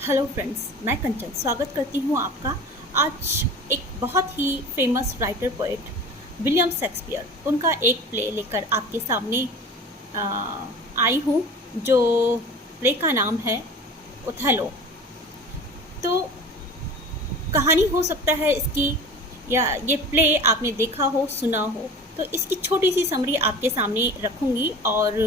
Hello friends, मैं कंचन स्वागत करती हूँ आपका। आज एक बहुत ही famous writer poet William Shakespeare उनका एक प्ले लेकर आपके सामने आई हूँ, जो प्ले का नाम है ओथेलो। तो कहानी हो सकता है इसकी, या ये प्ले आपने देखा हो, सुना हो, तो इसकी छोटी सी समरी आपके सामने रखूँगी। और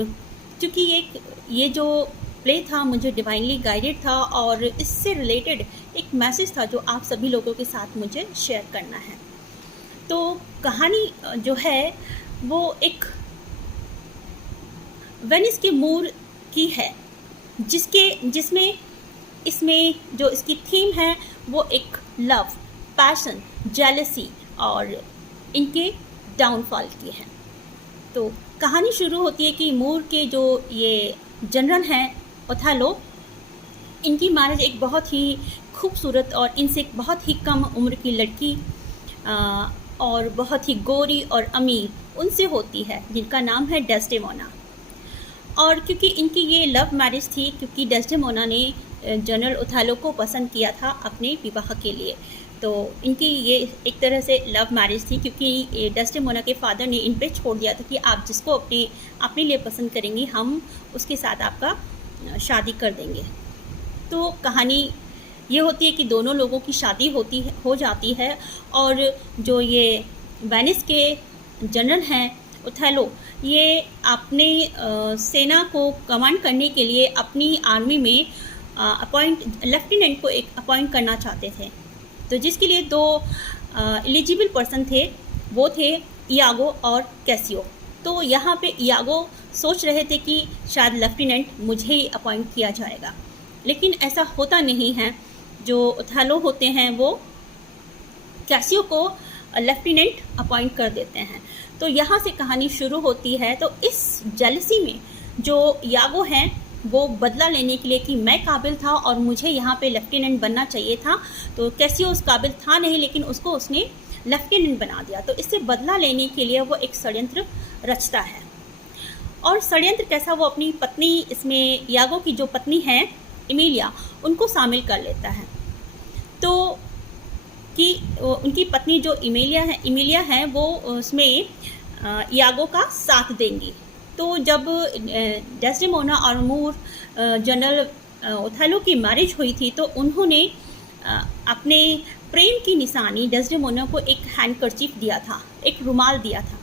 क्योंकि ये जो प्ले था मुझे डिवाइनली गाइडेड था और इससे रिलेटेड एक मैसेज था जो आप सभी लोगों के साथ मुझे शेयर करना है। तो कहानी जो है वो एक वेनिस के मूर की है, जिसमें इसमें जो इसकी थीम है वो एक लव, पैशन, जेलसी और इनके डाउनफॉल की है। तो कहानी शुरू होती है कि मूर के जो ये जनरल हैं ओथेलो, इनकी मैरिज एक बहुत ही खूबसूरत और इनसे एक बहुत ही कम उम्र की लड़की और बहुत ही गोरी और अमीर उनसे होती है, जिनका नाम है डेस्डेमोना। और क्योंकि इनकी ये लव मैरिज थी, क्योंकि डेस्डेमोना ने जनरल ओथेलो को पसंद किया था अपने विवाह के लिए, तो इनकी ये एक तरह से लव मैरिज थी। क्योंकि डेस्डेमोना के फादर ने इन पे छोड़ दिया था कि आप जिसको अपने लिए पसंद करेंगी हम उसके साथ आपका शादी कर देंगे। तो कहानी ये होती है कि दोनों लोगों की शादी हो जाती है, और जो ये वेनिस के जनरल हैं ओथेलो, ये अपने सेना को कमांड करने के लिए अपनी आर्मी में लेफ्टिनेंट को एक अपॉइंट करना चाहते थे। तो जिसके लिए दो एलिजिबल पर्सन थे, वो थे इयागो और कैसियो। तो यहाँ पे इयागो सोच रहे थे कि शायद लेफ्टिनेंट मुझे ही अपॉइंट किया जाएगा, लेकिन ऐसा होता नहीं है। जो ओथेलो होते हैं वो कैसियो को लेफ्टिनेंट अपॉइंट कर देते हैं। तो यहाँ से कहानी शुरू होती है। तो इस जेलसी में जो इयागो हैं वो बदला लेने के लिए कि मैं काबिल था और मुझे यहाँ पे लेफ्टिनेंट बनना चाहिए था, तो कैसियो उस काबिल था नहीं, लेकिन उसने लेफ्टिनेंट बना दिया। तो इससे बदला लेने के लिए वो एक षड्यंत्र रचता है। और षड्यंत्र कैसा, वो अपनी पत्नी, इसमें इयागो की जो पत्नी है इमिलिया, उनको शामिल कर लेता है। तो कि उनकी पत्नी जो इमिलिया है वो उसमें इयागो का साथ देंगी। तो जब डेस्डेमोना और मूर जनरल ओथेलो की मैरिज हुई थी, तो उन्होंने अपने प्रेम की निशानी डेस्डेमोना को एक हैंडकरचीफ दिया था, एक रुमाल दिया था,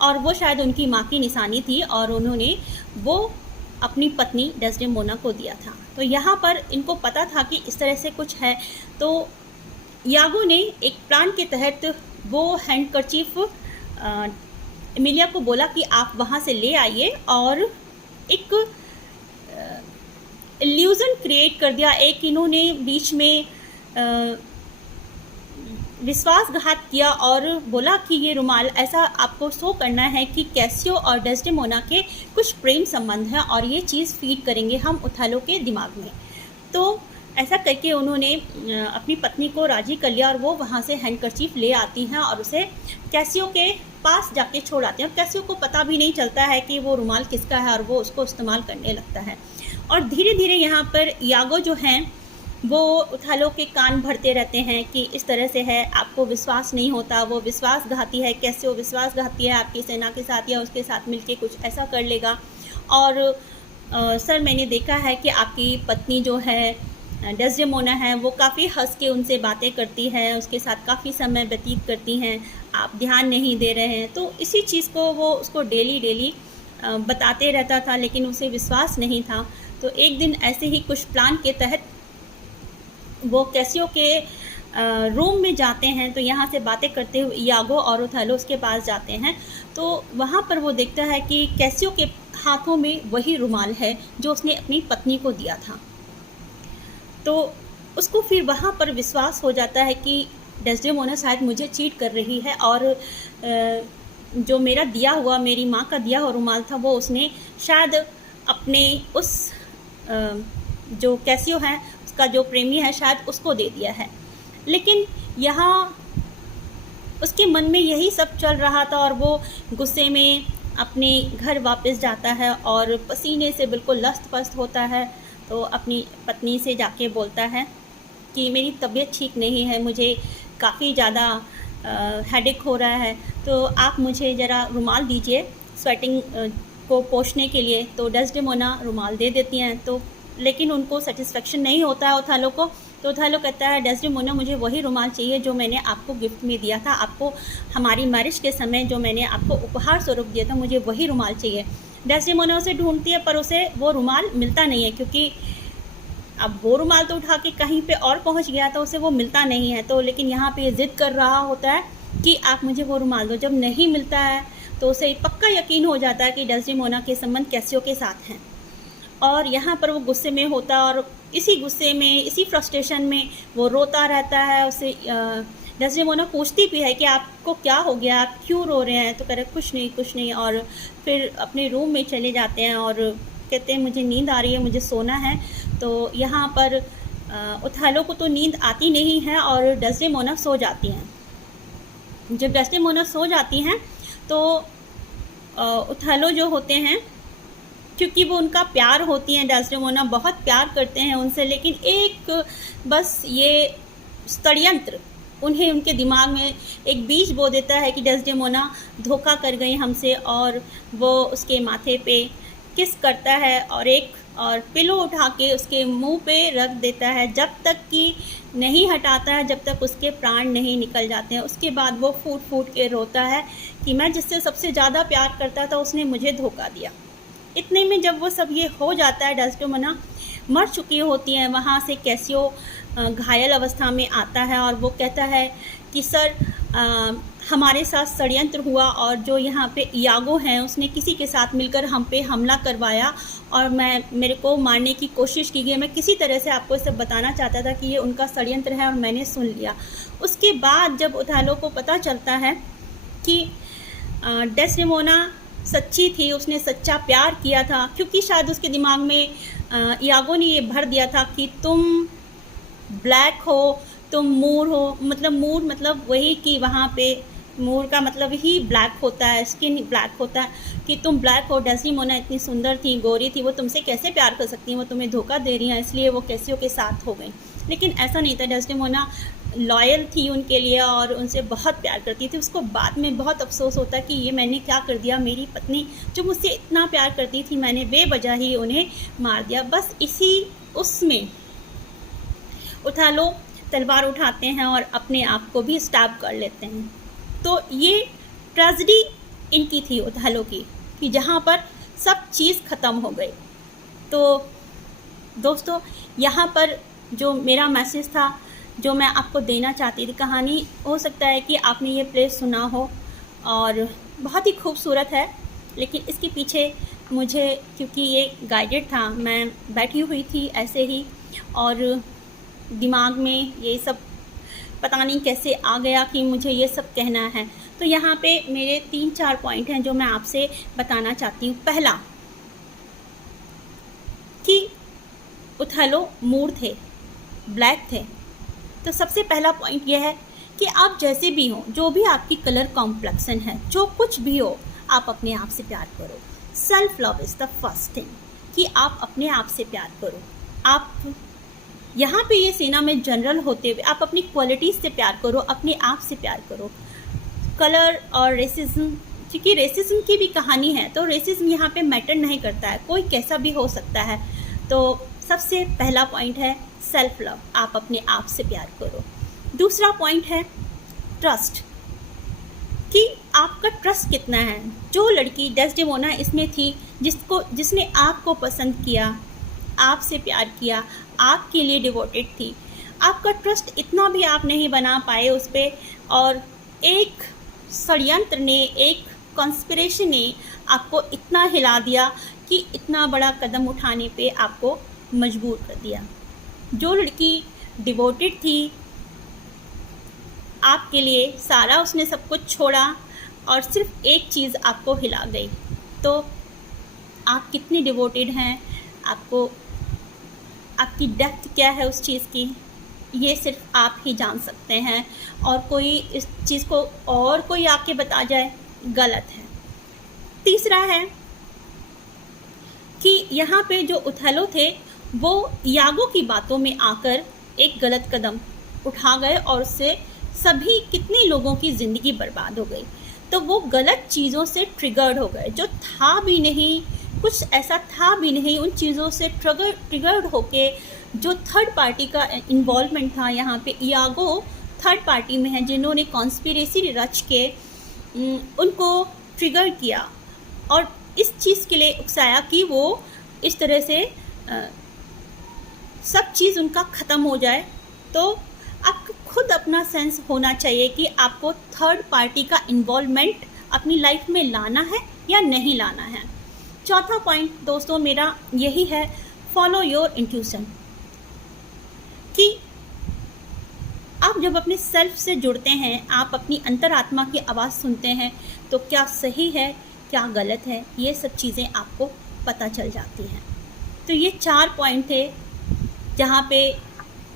और वो शायद उनकी माँ की निशानी थी, और उन्होंने वो अपनी पत्नी डेस्डेमोना को दिया था। तो यहाँ पर इनको पता था कि इस तरह से कुछ है। तो इयागो ने एक प्लान के तहत वो हैंडकरचीफ इमिलिया को बोला कि आप वहाँ से ले आइए, और एक इल्यूजन क्रिएट कर दिया। एक इन्होंने बीच में विश्वासघात किया और बोला कि ये रुमाल ऐसा आपको शो करना है कि कैसियो और डेस्डेमोना के कुछ प्रेम संबंध हैं, और ये चीज़ फीड करेंगे हम ओथेलो के दिमाग में। तो ऐसा करके उन्होंने अपनी पत्नी को राजी कर लिया, और वो वहाँ से हैंडकरचीफ ले आती हैं और उसे कैसियो के पास जाके छोड़ आते हैं। और कैसियो को पता भी नहीं चलता है कि वो रुमाल किसका है, और वो उसको इस्तेमाल करने लगता है। और धीरे धीरे यहाँ पर इयागो जो हैं वो ओथेलो के कान भरते रहते हैं कि इस तरह से है, आपको विश्वास नहीं होता, वो विश्वासघाती है, कैसियो विश्वासघाती है आपकी सेना के साथ, या उसके साथ मिलके कुछ ऐसा कर लेगा। और सर, मैंने देखा है कि आपकी पत्नी जो है डेस्डेमोना है वो काफ़ी हंस के उनसे बातें करती है, उसके साथ काफ़ी समय व्यतीत करती हैं, आप ध्यान नहीं दे रहे हैं। तो इसी चीज़ को वो उसको डेली बताते रहता था, लेकिन उसे विश्वास नहीं था। तो एक दिन ऐसे ही कुछ प्लान के तहत वो कैसियो के रूम में जाते हैं। तो यहाँ से बातें करते हुए इयागो और ओथेलो उसके पास जाते हैं। तो वहाँ पर वो देखता है कि कैसियो के हाथों में वही रुमाल है जो उसने अपनी पत्नी को दिया था। तो उसको फिर वहाँ पर विश्वास हो जाता है कि डेस्डेमोना शायद मुझे चीट कर रही है, और जो मेरा दिया हुआ, मेरी माँ का दिया हुआ रुमाल था, वो उसने शायद अपने उस जो कैसियो है, उसका जो प्रेमी है, शायद उसको दे दिया है। लेकिन यहाँ उसके मन में यही सब चल रहा था, और वो गुस्से में अपने घर वापस जाता है और पसीने से बिल्कुल लथपथ होता है। तो अपनी पत्नी से जाके बोलता है कि मेरी तबीयत ठीक नहीं है, मुझे काफ़ी ज़्यादा हेडेक हो रहा है, तो आप मुझे ज़रा रुमाल दीजिए स्वेटिंग को पोंछने के लिए। तो डेस्डेमोना रुमाल दे देती हैं, तो लेकिन उनको सेटिस्फेक्शन नहीं होता है ओथेलो को। तो ओथेलो कहता है डेस्डेमोना मुझे वही रुमाल चाहिए जो मैंने आपको गिफ्ट में दिया था, आपको हमारी मैरिज के समय जो मैंने आपको उपहार स्वरूप दिया था, मुझे वही रुमाल चाहिए। डेस्डेमोना उसे ढूंढती है पर उसे वो रुमाल मिलता नहीं है, क्योंकि अब वो रुमाल तो उठा के कहीं पे और पहुंच गया था, उसे वो मिलता नहीं है। तो लेकिन यहाँ पे ज़िद कर रहा होता है कि आप मुझे वो रुमाल दो। जब नहीं मिलता है तो उसे पक्का यकीन हो जाता है कि डेस्डेमोना के संबंध कैसियो के साथ हैं, और यहाँ पर वो गुस्से में होता है और इसी गुस्से में, इसी फ्रस्ट्रेशन में वो रोता रहता है। उसे डेस्डेमोना पूछती भी है कि आपको क्या हो गया, आप क्यों रो रहे हैं? तो कह रहे कुछ नहीं कुछ नहीं, और फिर अपने रूम में चले जाते हैं और कहते हैं मुझे नींद आ रही है, मुझे सोना है। तो यहाँ पर ओथेलो को तो नींद आती नहीं है और डेस्डेमोना सो जाती हैं। जब डेस्डेमोना सो जाती हैं तो ओथेलो जो होते हैं, क्योंकि वो उनका प्यार होती हैं, डेस्डेमोना बहुत प्यार करते हैं उनसे, लेकिन एक बस ये षड्यंत्र उन्हें उनके दिमाग में एक बीज बो देता है कि डेस्डेमोना धोखा कर गई हमसे, और वो उसके माथे पे किस करता है और पिलो उठा के उसके मुंह पे रख देता है। जब तक कि नहीं हटाता है, जब तक उसके प्राण नहीं निकल जाते हैं। उसके बाद वो फूट फूट के रोता है कि मैं जिससे सबसे ज़्यादा प्यार करता था उसने मुझे धोखा दिया। इतने में जब वो सब ये हो जाता है, डेस्डेमोना मर चुकी होती है, वहाँ से कैसियो घायल अवस्था में आता है और वो कहता है कि सर हमारे साथ षड्यंत्र हुआ, और जो यहाँ पे इयागो हैं उसने किसी के साथ मिलकर हम पे हमला करवाया और मेरे को मारने की कोशिश की गई। मैं किसी तरह से आपको इसे बताना चाहता था कि ये उनका षड्यंत्र है और मैंने सुन लिया। उसके बाद जब ओथेलो को पता चलता है कि डेस्डेमोना सच्ची थी, उसने सच्चा प्यार किया था, क्योंकि शायद उसके दिमाग में इयागो ने ये भर दिया था कि तुम ब्लैक हो, तुम मूर हो, मतलब मूर मतलब वही कि वहाँ पे मूर का मतलब ही ब्लैक होता है, स्किन ब्लैक होता है, कि तुम ब्लैक हो। डेस्डेमोना इतनी सुंदर थी, गोरी थी, वो तुमसे कैसे प्यार कर सकती हैं, वो तुम्हें धोखा दे रही हैं, इसलिए वो कैसियो के साथ हो गई। लेकिन ऐसा नहीं था, डेस्डेमोना लॉयल थी उनके लिए और उनसे बहुत प्यार करती थी। उसको बाद में बहुत अफसोस होता कि ये मैंने क्या कर दिया, मेरी पत्नी जो मुझसे इतना प्यार करती थी मैंने बेवजह ही उन्हें मार दिया। बस इसी उसमें ओथेलो तलवार उठाते हैं और अपने आप को भी स्टैब कर लेते हैं। तो ये ट्रेजेडी इनकी थी ओथेलो की, कि जहाँ पर सब चीज़ ख़त्म हो गई। तो दोस्तों, यहाँ पर जो मेरा मैसेज था, जो मैं आपको देना चाहती थी, कहानी हो सकता है कि आपने ये प्ले सुना हो और बहुत ही खूबसूरत है, लेकिन इसके पीछे मुझे, क्योंकि ये गाइडेड था, मैं बैठी हुई थी ऐसे ही और दिमाग में ये सब पता नहीं कैसे आ गया कि मुझे ये सब कहना है। तो यहाँ पे मेरे 3-4 पॉइंट हैं जो मैं आपसे बताना चाहती हूँ। पहला कि ओथेलो मूर थे, ब्लैक थे। तो सबसे पहला पॉइंट यह है कि आप जैसे भी हो, जो भी आपकी कलर कॉम्प्लेक्शन है, जो कुछ भी हो, आप अपने आप से प्यार करो। Self love is the first thing, कि आप अपने आप से प्यार करो। आप यहाँ पे ये सेना में जनरल होते हुए आप अपनी क्वालिटीज़ से प्यार करो, अपने आप से प्यार करो। कलर और रेसिज्म, क्योंकि रेसिज्म की भी कहानी है, तो रेसिज्म यहाँ पे मैटर नहीं करता है, कोई कैसा भी हो सकता है। तो सबसे पहला पॉइंट है सेल्फ लव, आप अपने आप से प्यार करो। दूसरा पॉइंट है ट्रस्ट, कि आपका ट्रस्ट कितना है। जो लड़की डेस्डेमोना इसमें थी, जिसने आपको पसंद किया, आपसे प्यार किया, आपके लिए डिवोटेड थी, आपका ट्रस्ट इतना भी आप नहीं बना पाए उस पर, और एक षड्यंत्र ने, एक कॉन्स्पिरेशन ने आपको इतना हिला दिया कि इतना बड़ा कदम उठाने पे आपको मजबूर कर दिया। जो लड़की डिवोटेड थी आपके लिए, सारा उसने सब कुछ छोड़ा और सिर्फ एक चीज़ आपको हिला गई। तो आप कितने डिवोटेड हैं, आपको आपकी डेप्थ क्या है उस चीज़ की, ये सिर्फ आप ही जान सकते हैं, और कोई इस चीज़ को और कोई आके बता जाए गलत है। तीसरा है कि यहाँ पे जो ओथेलो थे वो यागो की बातों में आकर एक गलत कदम उठा गए और उससे सभी कितने लोगों की ज़िंदगी बर्बाद हो गई। तो वो गलत चीज़ों से ट्रिगर्ड हो गए, जो था भी नहीं, कुछ ऐसा था भी नहीं, उन चीज़ों से ट्रिगर्ड होके जो थर्ड पार्टी का इन्वॉल्वमेंट था, यहाँ पे यागो थर्ड पार्टी में है, जिन्होंने कॉन्स्पिरेसी रच के उनको ट्रिगर किया और इस चीज़ के लिए उकसाया कि वो इस तरह से सब चीज़ उनका ख़त्म हो जाए। तो आपको खुद अपना सेंस होना चाहिए कि आपको थर्ड पार्टी का इन्वॉल्वमेंट अपनी लाइफ में लाना है या नहीं लाना है। चौथा पॉइंट दोस्तों मेरा यही है, फॉलो योर इंट्यूशन, कि आप जब अपने सेल्फ से जुड़ते हैं, आप अपनी अंतरात्मा की आवाज़ सुनते हैं, तो क्या सही है क्या गलत है, ये सब चीज़ें आपको पता चल जाती हैं। तो ये 4 पॉइंट थे जहाँ पे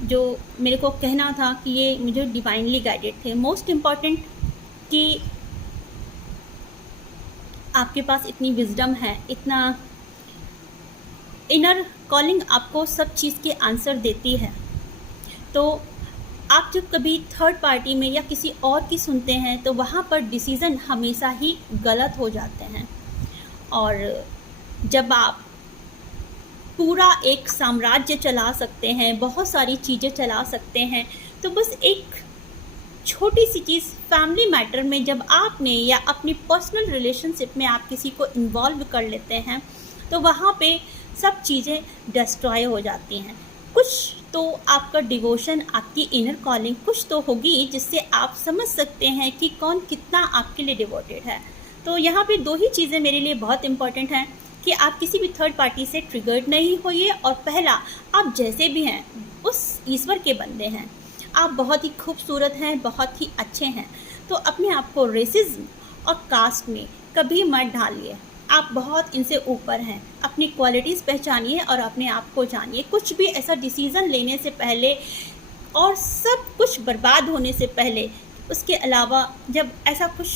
जो मेरे को कहना था कि ये मुझे डिवाइनली गाइडेड थे। मोस्ट इम्पॉर्टेंट कि आपके पास इतनी विजडम है, इतना इनर कॉलिंग आपको सब चीज़ के आंसर देती है। तो आप जब कभी थर्ड पार्टी में या किसी और की सुनते हैं तो वहाँ पर डिसीज़न हमेशा ही गलत हो जाते हैं। और जब आप पूरा एक साम्राज्य चला सकते हैं, बहुत सारी चीज़ें चला सकते हैं, तो बस एक छोटी सी चीज़ फैमिली मैटर में जब आपने या अपनी पर्सनल रिलेशनशिप में आप किसी को इन्वॉल्व कर लेते हैं तो वहाँ पे सब चीज़ें डिस्ट्रॉय हो जाती हैं। कुछ तो आपका डिवोशन, आपकी इनर कॉलिंग कुछ तो होगी जिससे आप समझ सकते हैं कि कौन कितना आपके लिए डिवोटेड है। तो यहाँ पे 2 ही चीज़ें मेरे लिए बहुत इंपॉर्टेंट हैं कि आप किसी भी थर्ड पार्टी से ट्रिगर्ड नहीं होइए, और पहला, आप जैसे भी हैं उस ईश्वर के बंदे हैं, आप बहुत ही खूबसूरत हैं, बहुत ही अच्छे हैं। तो अपने आप को रेसिज्म और कास्ट में कभी मत ढालिए, आप बहुत इनसे ऊपर हैं। अपनी क्वालिटीज़ पहचानिए और अपने आप को जानिए। कुछ भी ऐसा डिसीज़न लेने से पहले और सब कुछ बर्बाद होने से पहले, उसके अलावा जब ऐसा कुछ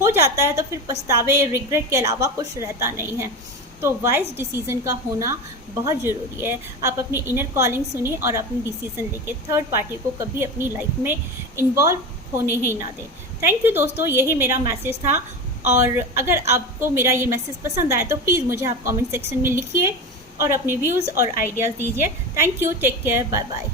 हो जाता है तो फिर पछतावे, रिग्रेट के अलावा कुछ रहता नहीं है। तो वाइज डिसीज़न का होना बहुत ज़रूरी है। आप अपनी इनर कॉलिंग सुनिए और अपनी डिसीज़न लेके थर्ड पार्टी को कभी अपनी लाइफ में इन्वॉल्व होने ही ना दें। थैंक यू दोस्तों, यही मेरा मैसेज था। और अगर आपको मेरा ये मैसेज पसंद आए तो प्लीज़ मुझे आप कमेंट सेक्शन में लिखिए और अपने व्यूज़ और आइडियाज़ दीजिए। Thank you, take care, bye bye.